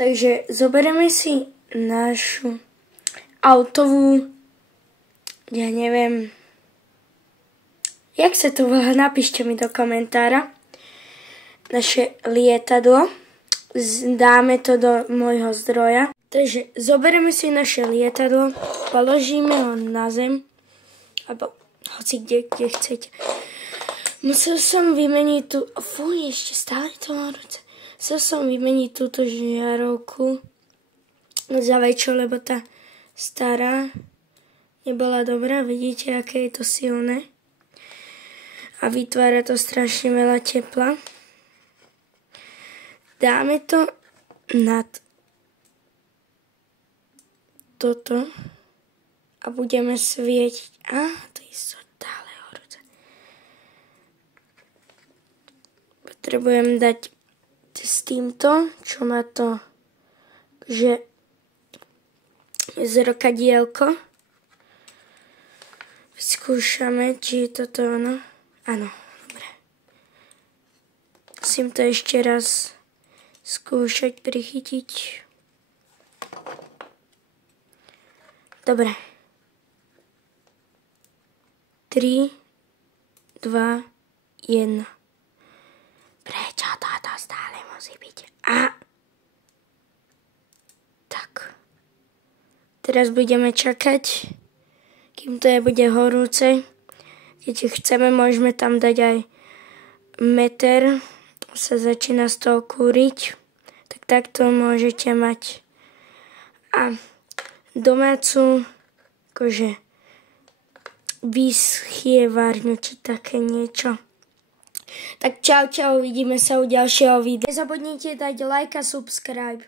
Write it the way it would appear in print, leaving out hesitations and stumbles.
Takže zoberieme si našu autovú, ja neviem, jak sa to volá, napíšte mi do komentára, naše lietadlo, dáme to do môjho zdroja. Takže zoberieme si naše lietadlo, položíme ho na zem, alebo hoci kde chcete. Musel som vymeniť tú, fuj, ešte stále to horúce. Musel som vymeniť túto žiarovku za väčšiu, lebo tá stará nebola dobrá. Vidíte, aké je to silné. A vytvára to strašne veľa tepla. Dáme to nad toto a budeme svietiť. To je stále horúce. Potrebujem dať s týmto, čo má to, že zrkadielko. Vyskúšame, či je toto ono. Áno, dobre. Musím to ešte raz skúšať, prichytiť. Dobre. 3, 2, 1. Prečo toto stále musí byť? Tak. Teraz budeme čakať, kým to bude horúce. Keď chceme, môžeme tam dať aj meter. Sa začína z toho kúriť. Tak takto môžete mať. A domácu, akože vyschievarňu, či také niečo. Tak čau, vidíme sa u ďalšieho videa. Nezabudnite dať like a subscribe.